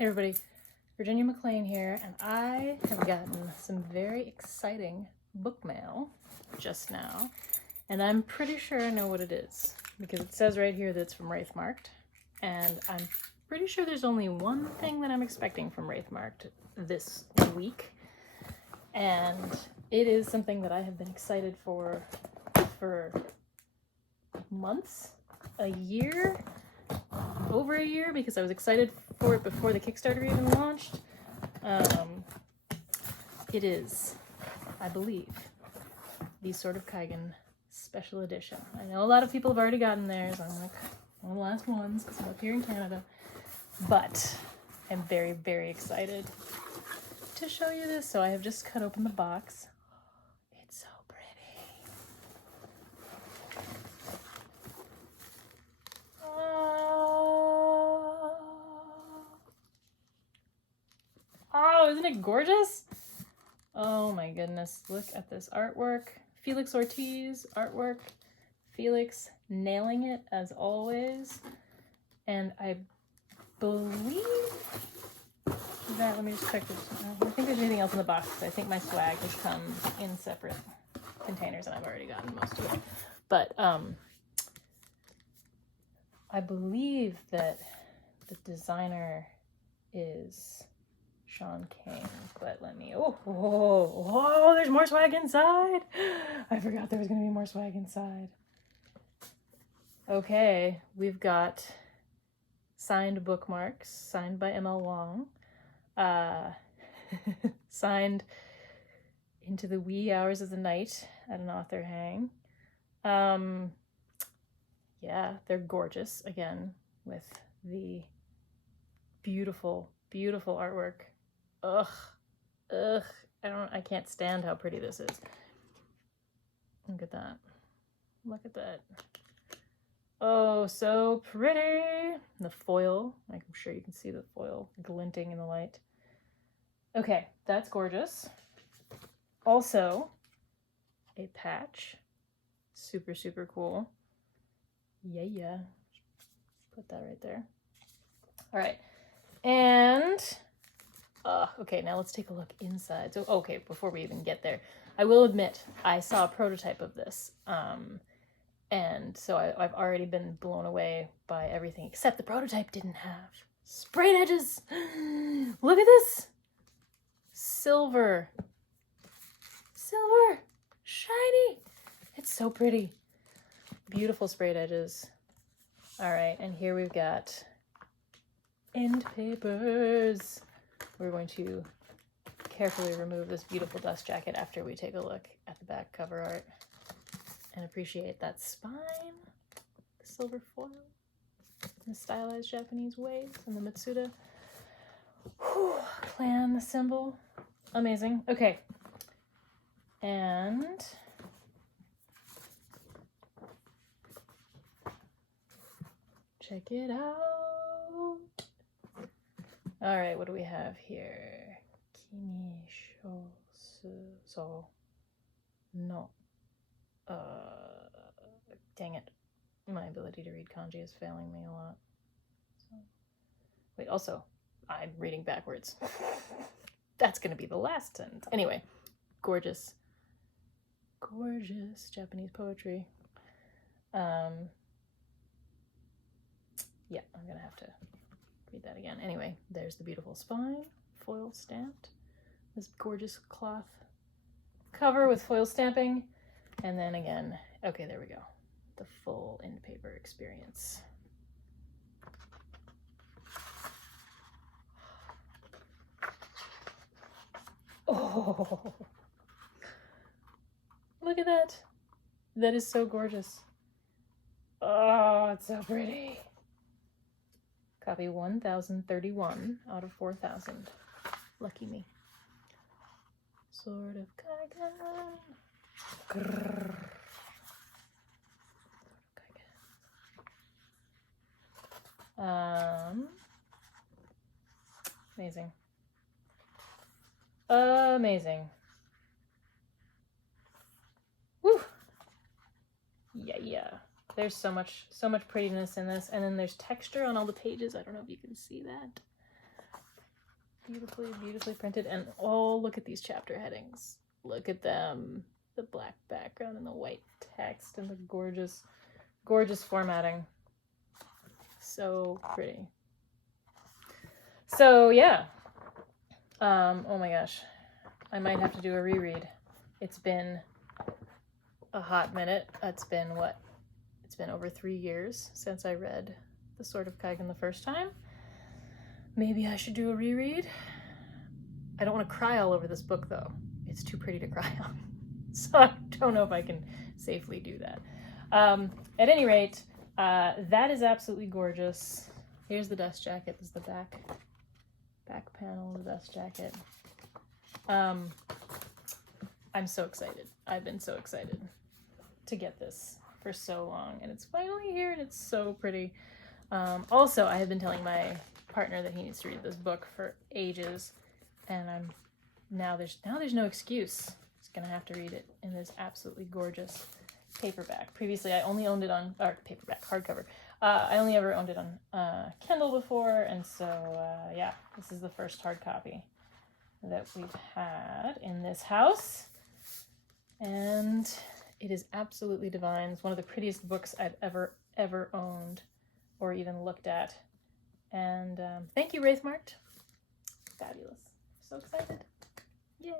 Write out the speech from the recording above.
Hey everybody, Virginia McLean here, and I have gotten some very exciting book mail just now, and I'm pretty sure I know what it is, because it says right here that it's from Wraithmarked, and I'm pretty sure there's only one thing that I'm expecting from Wraithmarked this week, and it is something that I have been excited for months, a year, over a year, because I was excited for it before the Kickstarter even launched. It is, I believe, the Sword of Kaigen special edition. I know a lot of people have already gotten theirs. I'm like one of the last ones because I'm up here in Canada. But I'm very, very excited to show you this. So I have just cut open the box. It's so pretty. Oh, isn't it gorgeous? Oh my goodness, look at this artwork. Felix Ortiz artwork. Felix nailing it as always. And I believe that, let me just check this. I don't think there's anything else in the box. I think my swag has come in separate containers and I've already gotten most of it. But I believe that the designer is Sean King, but let me, oh, there's more swag inside. I forgot there was gonna be more swag inside. Okay, we've got signed bookmarks, signed by ML Wong, signed into the wee hours of the night at an author hang. Yeah, they're gorgeous, again, with the beautiful, beautiful artwork. Ugh, I can't stand how pretty this is. Look at that. Look at that. Oh, so pretty. The foil, I'm sure you can see the foil glinting in the light. Okay, that's gorgeous. Also, a patch. Super, super cool. Yeah. Put that right there. All right, and okay, now let's take a look inside. So, okay, before we even get there, I will admit I saw a prototype of this, and so I've already been blown away by everything, except the prototype didn't have sprayed edges. Look at this! Silver, shiny. It's so pretty. Beautiful sprayed edges. All right, and here we've got end papers. We're going to carefully remove this beautiful dust jacket after we take a look at the back cover art and appreciate that spine, the silver foil, the stylized Japanese waves, and the Mitsuda clan symbol. Amazing. Okay. And check it out. All right, what do we have here? So no. Dang it. My ability to read kanji is failing me a lot. So, wait, also, I'm reading backwards. That's going to be the last sentence. Anyway, gorgeous. Gorgeous Japanese poetry. Yeah, I'm going to have to read that again. Anyway, there's the beautiful spine, foil stamped. This gorgeous cloth cover with foil stamping. And then again, okay, there we go. The full end paper experience. Oh, look at that. That is so gorgeous. Oh, it's so pretty. Copy 1031 out of 4,000. Lucky me. Sword of Kaigen. Grrr. Amazing. Amazing. Woo! Yeah. There's so much prettiness in this, and then there's texture on all the pages. I don't know if you can see that. Beautifully, beautifully printed. And oh, look at these chapter headings. Look at them. The black background and the white text and the gorgeous, gorgeous formatting. So pretty. So yeah. Oh my gosh. I might have to do a reread. It's been a hot minute. It's been what? It's been over 3 years since I read The Sword of Kaigen the first time. Maybe I should do a reread. I don't want to cry all over this book though. It's too pretty to cry on. So I don't know if I can safely do that. At any rate, that is absolutely gorgeous. Here's the dust jacket. This is the back panel of the dust jacket. I'm so excited. I've been so excited to get this for so long, and it's finally here, and it's so pretty. Also, I have been telling my partner that he needs to read this book for ages, and now there's no excuse. He's gonna have to read it in this absolutely gorgeous paperback. Previously, I only owned it on paperback, hardcover. I only ever owned it on Kindle before, and so yeah, this is the first hard copy that we've had in this house, and it is absolutely divine. It's one of the prettiest books I've ever owned or even looked at. And thank you, Wraithmarked. Fabulous. So excited. Yay.